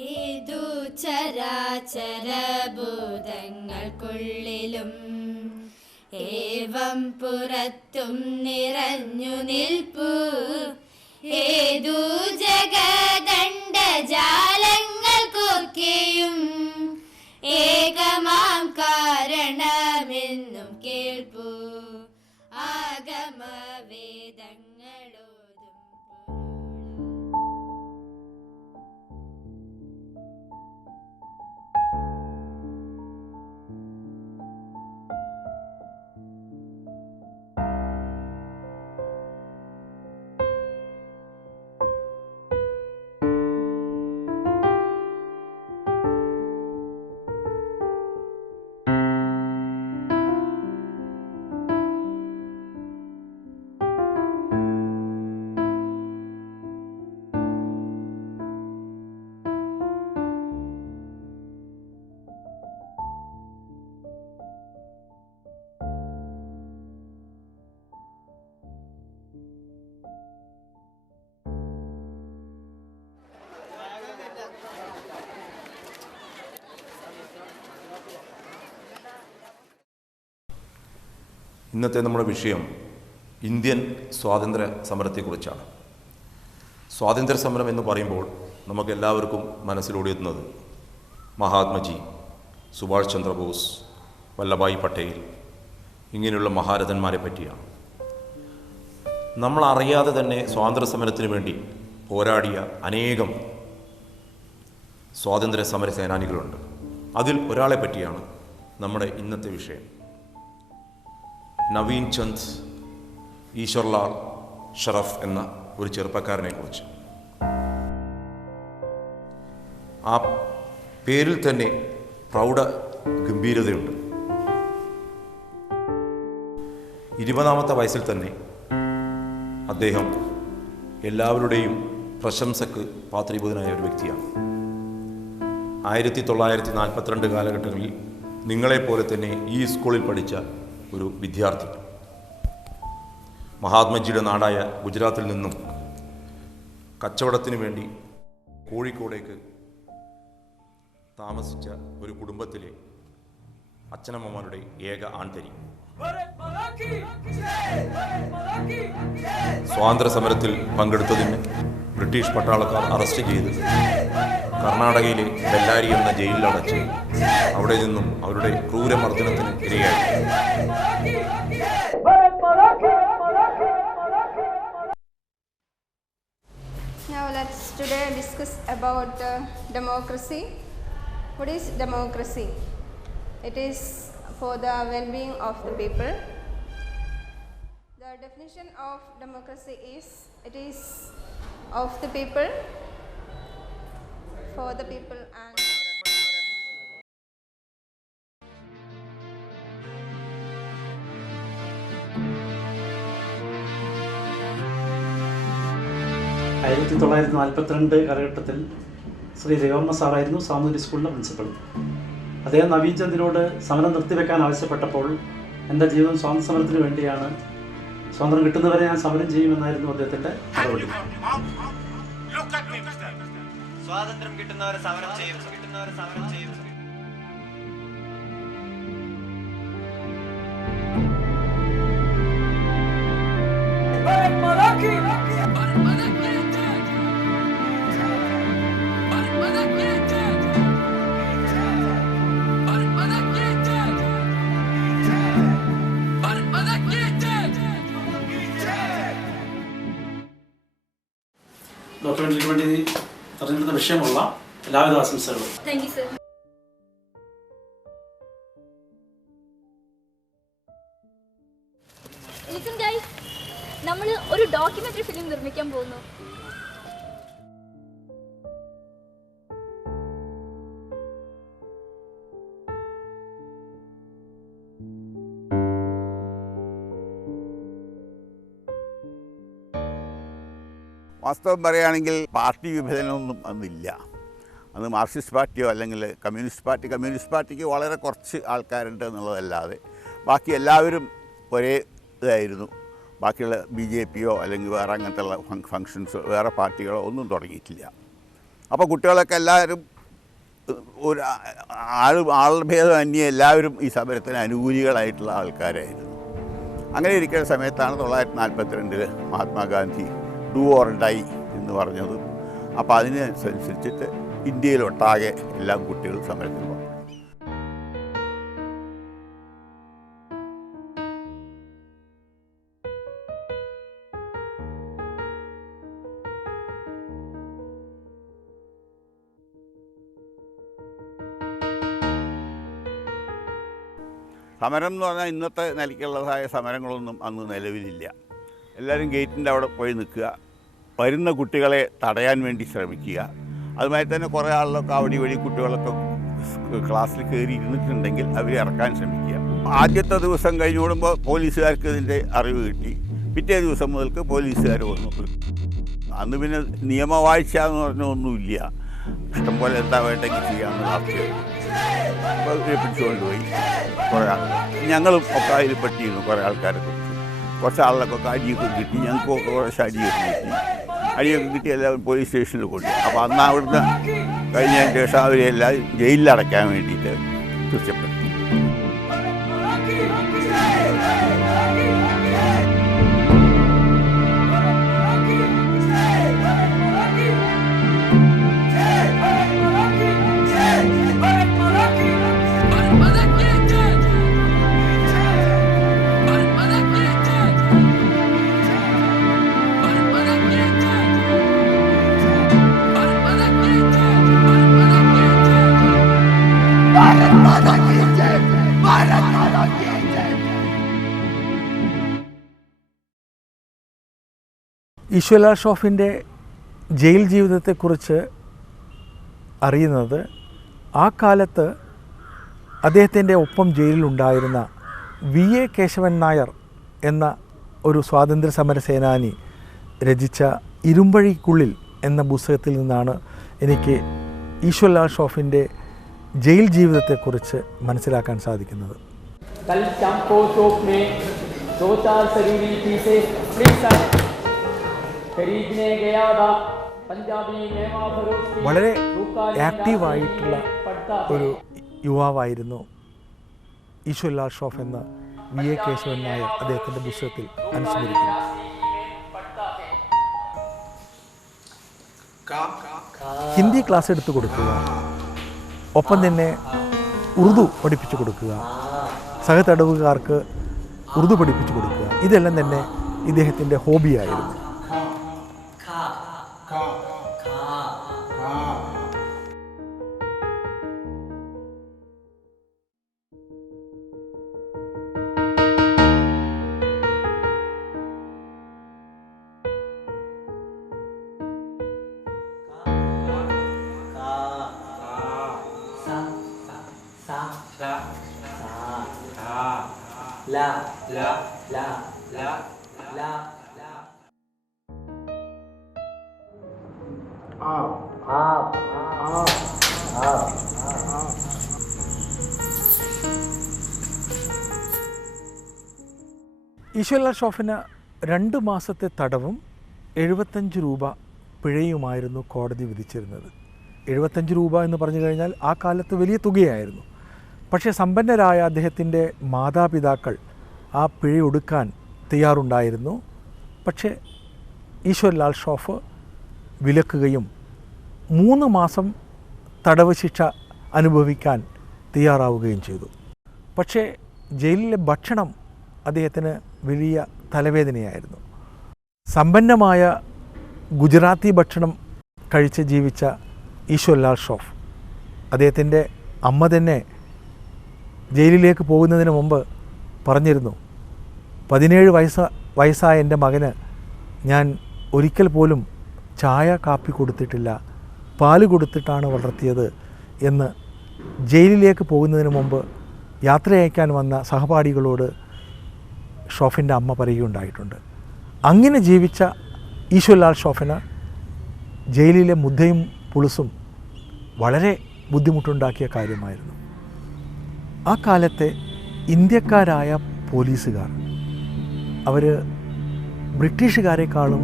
ഏതു ചരാചരഭൂതങ്ങൾക്കുള്ളിലും ഏവം പുറത്തും നിറഞ്ഞു നിൽപ്പു ഏതു ജഗദണ്ഡജാലങ്ങൾക്കൊക്കെയും ഏകമാം കാരണമെന്നും കേൾപ്പു ആഗമവേദങ്ങളോതും ഇന്നത്തെ നമ്മുടെ വിഷയം ഇന്ത്യൻ സ്വാതന്ത്ര്യ സമരത്തെക്കുറിച്ചാണ്. സ്വാതന്ത്ര്യ സമരം എന്ന് പറയുമ്പോൾ നമുക്കെല്ലാവർക്കും മനസ്സിലോടിയെത്തുന്നത് മഹാത്മജി, സുഭാഷ് ചന്ദ്രബോസ്, വല്ലഭായ് പട്ടേൽ ഇങ്ങനെയുള്ള മഹാരഥന്മാരെ പറ്റിയാണ്. നമ്മളറിയാതെ തന്നെ സ്വാതന്ത്ര്യ സമരത്തിന് വേണ്ടി പോരാടിയ അനേകം സ്വാതന്ത്ര്യ സമര സേനാനികളുണ്ട്. അതിൽ ഒരാളെ പറ്റിയാണ് നമ്മുടെ ഇന്നത്തെ വിഷയം. നവീൻ ചന്ദ് ഈശ്വർലാൽ ഷറഫ് എന്ന ഒരു ചെറുപ്പക്കാരനെ കുറിച്ച്. ആ പേരിൽ തന്നെ പ്രൗഢ ഗംഭീരതയുണ്ട്. 20ാമത്തെ വയസ്സിൽ തന്നെ അദ്ദേഹം എല്ലാവരുടെയും പ്രശംസക്ക് പാത്രീഭൂതനായ ഒരു വ്യക്തിയാണ്. 1942 കാലഘട്ടങ്ങളിൽ നിങ്ങളെപ്പോലെ തന്നെ ഈ സ്കൂളിൽ പഠിച്ച ഒരു വിദ്യാർത്ഥി മഹാത്മജിയുടെ നാടായ ഗുജറാത്തിൽ നിന്നും കച്ചവടത്തിന് വേണ്ടി കോഴിക്കോടേക്ക് താമസിച്ച ഒരു കുടുംബത്തിലെ അച്ഛനമ്മമാരുടെ ഏക ആൺതരി. സ്വാതന്ത്ര്യ സമരത്തിൽ പങ്കെടുത്തതിന് ബ്രിട്ടീഷ് പട്ടാളക്കാർ അറസ്റ്റ് ചെയ്ത് കർണാടകയിലെ ബെല്ലാരി എന്ന ജയിലിലടച്ച് അവിടെ നിന്നും അവരുടെ ക്രൂരമർദ്ദനത്തിന് ഇരയായി. Now let's today discuss about democracy. What is democracy? It is for the well-being of the people. The definition of democracy is it is of the people, for the people and 1942 കാലഘട്ടത്തിൽ ശ്രീ രവിവർമ്മ സാറായിരുന്നു സാമൂതിരി സ്കൂളിൻ്റെ principal. അദ്ദേഹം നവീൻ ചന്ദിനോട് സമരം നിർത്തിവെക്കാൻ ആവശ്യപ്പെട്ടപ്പോൾ എൻ്റെ ജീവിതം സ്വാതന്ത്ര്യ സമരത്തിന് വേണ്ടിയാണ്, സ്വാതന്ത്ര്യം കിട്ടുന്നവരെ ഞാൻ സമരം ചെയ്യുമെന്നായിരുന്നു അദ്ദേഹത്തിൻ്റെ മറുപടി. സ്വാതന്ത്ര്യം കിട്ടുന്നവരെ സമരം ചെയ്യും. ഡോക്ടറിന് വേണ്ടി തെരഞ്ഞെടുത്ത വിഷയമുള്ള എല്ലാവിധ ആശംസകളും. Thank you sir. നമ്മൾ ഒരു ഡോക്യുമെന്ററി ഫിലിം നിർമ്മിക്കാൻ പോകുന്നു. വാസ്തവം പറയുകയാണെങ്കിൽ പാർട്ടി വിഭജനമൊന്നും അന്നില്ല. അന്ന് മാർക്സിസ്റ്റ് പാർട്ടിയോ അല്ലെങ്കിൽ കമ്മ്യൂണിസ്റ്റ് പാർട്ടിക്ക് വളരെ കുറച്ച് ആൾക്കാരുണ്ട് എന്നുള്ളതല്ലാതെ ബാക്കി എല്ലാവരും ഒരേ ഇതായിരുന്നു. ബാക്കിയുള്ള BJPയോ അല്ലെങ്കിൽ വേറെ അങ്ങനത്തെയുള്ള ഫങ്ഷൻസോ വേറെ പാർട്ടികളോ ഒന്നും തുടങ്ങിയിട്ടില്ല. അപ്പോൾ കുട്ടികളൊക്കെ എല്ലാവരും ഒരു ആളുടെ ഭേദം അന്യേ എല്ലാവരും ഈ സമരത്തിന് അനുകൂലികളായിട്ടുള്ള ആൾക്കാരായിരുന്നു. അങ്ങനെ ഇരിക്കുന്ന സമയത്താണ് 1942 മഹാത്മാഗാന്ധി ഡു ഓർ ഡൈ എന്ന് പറഞ്ഞത്. അപ്പോൾ അതിനനുസരിച്ചിട്ട് ഇന്ത്യയിലൊട്ടാകെ എല്ലാ കുട്ടികളും സമരത്തിൽ പോകും. സമരം എന്ന് പറഞ്ഞാൽ ഇന്നത്തെ നിലയ്ക്കുള്ളതായ സമരങ്ങളൊന്നും അന്ന് നിലവിലില്ല. എല്ലാവരും ഗേറ്റിൻ്റെ അവിടെ പോയി നിൽക്കുക, വരുന്ന കുട്ടികളെ തടയാൻ വേണ്ടി ശ്രമിക്കുക. അതുമായി തന്നെ കുറേ ആളിലൊക്കെ അവിടെ വഴി കുട്ടികളൊക്കെ ക്ലാസ്സിൽ കയറി ഇരുന്നിട്ടുണ്ടെങ്കിൽ അവരെ ഇറക്കാൻ ശ്രമിക്കുക. ആദ്യത്തെ ദിവസം കഴിഞ്ഞോടുമ്പോൾ പോലീസുകാർക്ക് ഇതിൻ്റെ അറിവ് കിട്ടി. പിറ്റേ ദിവസം മുതൽക്ക് പോലീസുകാർ വന്നു. അന്ന് പിന്നെ നിയമവാഴ്ച എന്ന് പറഞ്ഞ ഒന്നുമില്ല. ഇഷ്ടംപോലെ എന്താ വേണ്ടെങ്കിൽ ചെയ്യാമെന്ന് അവസ്ഥയായിരുന്നു. അപ്പോൾ ഇവരെ പിടിച്ചുകൊണ്ടുപോയി കുറേ ആൾ. ഞങ്ങളും ഒക്കെ അതിൽ പെട്ടിരുന്നു. കുറേ ആൾക്കാരെ കുറിച്ച് കുറച്ച് ആളിലൊക്കെ അടിയൊക്കെ കിട്ടി. ഞങ്ങൾക്ക് കുറച്ച് അടിയൊക്കെ കിട്ടി. അടിയൊക്കെ കിട്ടി എല്ലാവരും പോലീസ് സ്റ്റേഷനിൽ കൊണ്ടു. അപ്പോൾ അന്ന് അവിടുന്ന് കഴിഞ്ഞതിന് ശേഷം അവരെല്ലാം ജയിലിലടയ്ക്കാൻ വേണ്ടിയിട്ട് തീർച്ചപ്പെടുത്തി. ഈശ്വലാൽ ഷോഫിൻ്റെ ജയിൽ ജീവിതത്തെക്കുറിച്ച് അറിയുന്നത് ആ കാലത്ത് അദ്ദേഹത്തിൻ്റെ ഒപ്പം ജയിലിലുണ്ടായിരുന്ന VA കേശവൻ നായർ എന്ന ഒരു സ്വാതന്ത്ര്യ സമര സേനാനി രചിച്ച ഇരുമ്പഴിക്കുള്ളിൽ എന്ന പുസ്തകത്തിൽ നിന്നാണ് എനിക്ക് ഈശ്വലാൽ ഷോഫിൻ്റെ ജയിൽ ജീവിതത്തെക്കുറിച്ച് മനസ്സിലാക്കാൻ സാധിക്കുന്നത്. വളരെ ആക്റ്റീവായിട്ടുള്ള ഒരു യുവാവായിരുന്നു ഈശ്വലാൽ ഷോഫ് എന്ന VA കേശവൻ നായർ അദ്ദേഹത്തിൻ്റെ പുസ്തകത്തിൽ അനുസ്മരിക്കുന്നു. ഹിന്ദി ക്ലാസ് എടുത്തു കൊടുക്കുക, ഒപ്പം തന്നെ ഉറുദു പഠിപ്പിച്ചു കൊടുക്കുക, സഹതടവുകാർക്ക് ഉറുദു പഠിപ്പിച്ചു കൊടുക്കുക, ഇതെല്ലാം തന്നെ ഇദ്ദേഹത്തിൻ്റെ ഹോബിയായിരുന്നു. ഈശ്വലാൽ ഷോഫിന് 2 മാസത്തെ തടവും 75 രൂപ പിഴയുമായിരുന്നു കോടതി വിധിച്ചിരുന്നത്. 75 രൂപ എന്ന് പറഞ്ഞു കഴിഞ്ഞാൽ ആ കാലത്ത് വലിയ തുകയായിരുന്നു. പക്ഷേ സമ്പന്നരായ അദ്ദേഹത്തിൻ്റെ മാതാപിതാക്കൾ ആ പിഴയൊടുക്കാൻ തയ്യാറുണ്ടായിരുന്നു. പക്ഷേ ഈശ്വലാൽ ഷോഫ് വിലക്കുകയും 3 മാസം തടവ് ശിക്ഷ അനുഭവിക്കാൻ തയ്യാറാവുകയും ചെയ്തു. പക്ഷേ ജയിലിലെ ഭക്ഷണം അദ്ദേഹത്തിന് വലിയ തലവേദനയായിരുന്നു. സമ്പന്നമായ ഗുജറാത്തി ഭക്ഷണം കഴിച്ച് ജീവിച്ച ഈശ്വലാൽ ഷോഫ് അദ്ദേഹത്തിൻ്റെ അമ്മ തന്നെ ജയിലിലേക്ക് പോകുന്നതിന് മുമ്പ് പറഞ്ഞിരുന്നു, 17 വയസ്സായ എൻ്റെ മകന് ഞാൻ ഒരിക്കൽ പോലും ചായ കാപ്പി കൊടുത്തിട്ടില്ല, പാല് കൊടുത്തിട്ടാണ് വളർത്തിയത് എന്ന് ജയിലിലേക്ക് പോകുന്നതിന് മുമ്പ് യാത്രയയക്കാൻ വന്ന സഹപാഠികളോട് ഷോഫിൻ്റെ അമ്മ പറയുകയുണ്ടായിട്ടുണ്ട്. അങ്ങനെ ജീവിച്ച ഈശ്വലാൽ ഷോഫിന് ജയിലിലെ മുദ്ദയും പുളുസും വളരെ ബുദ്ധിമുട്ടുണ്ടാക്കിയ കാര്യമായിരുന്നു. ആ കാലത്തെ ഇന്ത്യക്കാരായ പോലീസുകാർ അവർ ബ്രിട്ടീഷുകാരെക്കാളും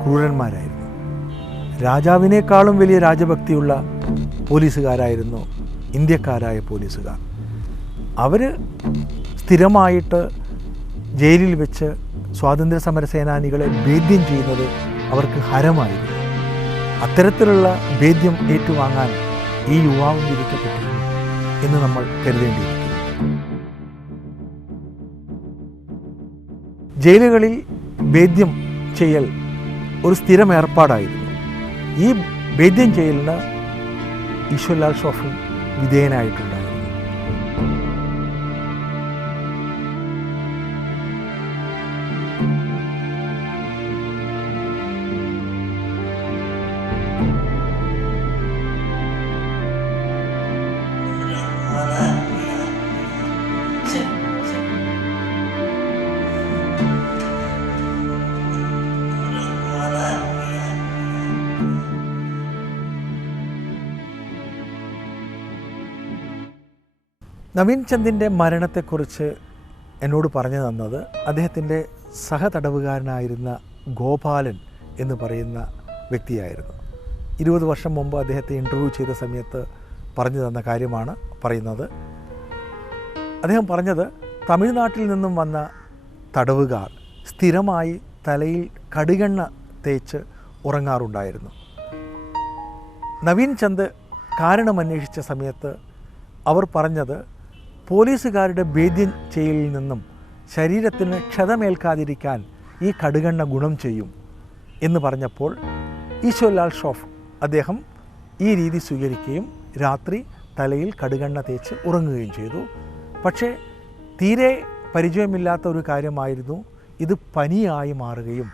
ക്രൂരന്മാരായിരുന്നു. രാജാവിനേക്കാളും വലിയ രാജഭക്തിയുള്ള പോലീസുകാരായിരുന്നു ഇന്ത്യക്കാരായ പോലീസുകാർ. അവർ സ്ഥിരമായിട്ട് ജയിലിൽ വെച്ച് സ്വാതന്ത്ര്യ സമര സേനാനികളെ ഭേദ്യം ചെയ്യുന്നത് അവർക്ക് ഹരമായിരുന്നു. അത്തരത്തിലുള്ള ഭേദ്യം ഏറ്റുവാങ്ങാൻ ഈ യുവാവും വിധിക്കപ്പെട്ടിരുന്നു എന്ന് നമ്മൾ കരുതേണ്ടിയിരിക്കുന്നു. ജയിലുകളിൽ ഭേദ്യം ചെയ്യൽ ഒരു സ്ഥിരം ഏർപ്പാടായിരുന്നു. ഈ ഭേദ്യം ചെയ്യലിന് ഈശ്വർലാൽ ഷോഫി വിധേയനായിട്ടുണ്ടായിരുന്നു. നവീൻ ചന്ദിൻ്റെ മരണത്തെക്കുറിച്ച് എന്നോട് പറഞ്ഞു തന്നത് അദ്ദേഹത്തിൻ്റെ സഹതടവുകാരനായിരുന്ന ഗോപാലൻ എന്ന് പറയുന്ന വ്യക്തിയായിരുന്നു. 20 വർഷം മുമ്പ് അദ്ദേഹത്തെ ഇൻ്റർവ്യൂ ചെയ്ത സമയത്ത് പറഞ്ഞു തന്ന കാര്യമാണ് പറയുന്നത്. അദ്ദേഹം പറഞ്ഞത് തമിഴ്നാട്ടിൽ നിന്നും വന്ന തടവുകാർ സ്ഥിരമായി തലയിൽ കടുകെണ്ണ തേച്ച് ഉറങ്ങാറുണ്ടായിരുന്നു. നവീൻ ചന്ദ് കാരണമന്വേഷിച്ച സമയത്ത് അവർ പറഞ്ഞത് പോലീസുകാരുടെ ഭേദ്യം ചെയ്യലിൽ നിന്നും ശരീരത്തിന് ക്ഷതമേൽക്കാതിരിക്കാൻ ഈ കടുകെണ്ണ ഗുണം ചെയ്യും എന്ന് പറഞ്ഞപ്പോൾ ഈശ്വർലാൽ ഷോഫ് അദ്ദേഹം ഈ രീതി സ്വീകരിക്കുകയും രാത്രി തലയിൽ കടുകെണ്ണ തേച്ച് ഉറങ്ങുകയും ചെയ്തു. പക്ഷേ തീരെ പരിചയമില്ലാത്ത ഒരു കാര്യമായിരുന്നു ഇത് പനിയായി മാറുകയും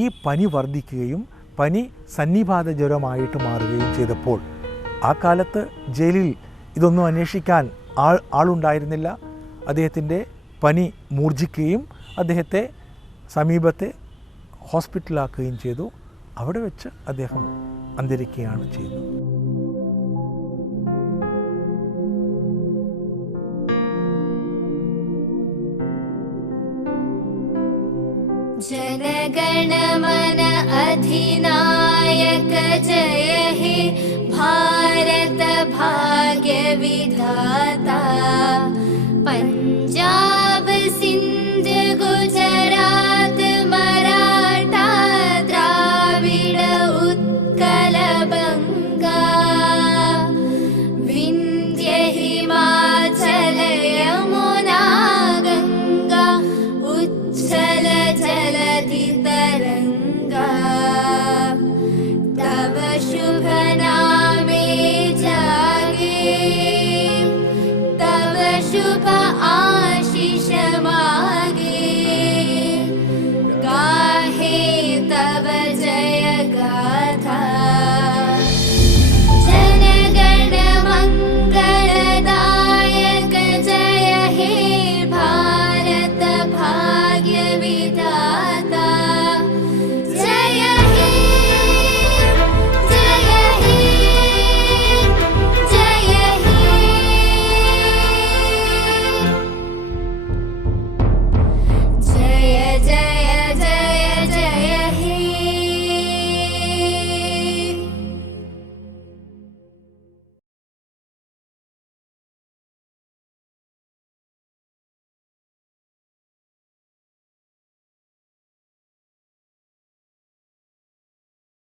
ഈ പനി വർദ്ധിക്കുകയും പനി സന്നിപാത ജ്വരമായിട്ട് മാറുകയും ചെയ്തപ്പോൾ ആ കാലത്ത് ജയിലിൽ ഇതൊന്നും അന്വേഷിക്കാൻ ആളുണ്ടായിരുന്നില്ല. അദ്ദേഹത്തിൻ്റെ പനി മൂർജിക്കുകയും അദ്ദേഹത്തെ സമീപത്തെ ഹോസ്പിറ്റലാക്കുകയും ചെയ്തു. അവിടെ വെച്ച് അദ്ദേഹം അന്തരിക്കുകയാണ് ചെയ്തത്. जनगणमन अधिनायक जय हे भारत भाग्य विधाता।